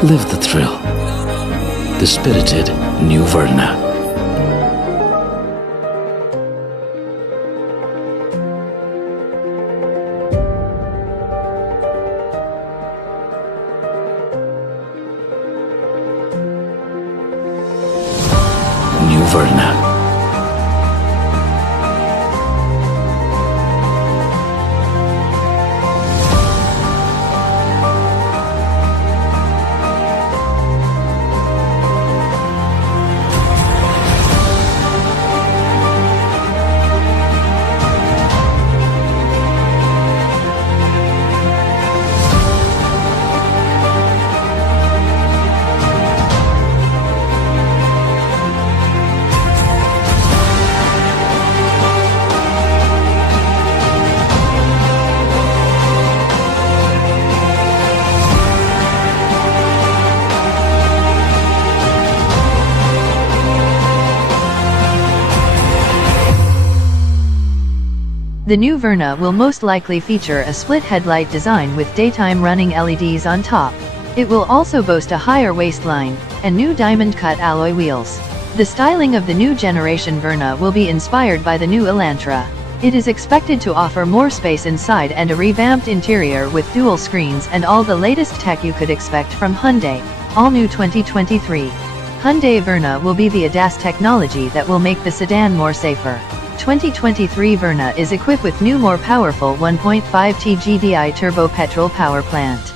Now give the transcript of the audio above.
Live the thrill. The spirited new Verna. New Verna. The new Verna will most likely feature a split headlight design with daytime running LEDs on top. It will also boast a higher waistline and new diamond-cut alloy wheels. The styling of the new generation Verna will be inspired by the new Elantra. It is expected to offer more space inside and a revamped interior with dual screens and all the latest tech you could expect from Hyundai. All new 2023. Hyundai Verna will be the ADAS technology that will make the sedan more safer. 2023 Verna is equipped with new more powerful 1.5T GDI turbo petrol power plant.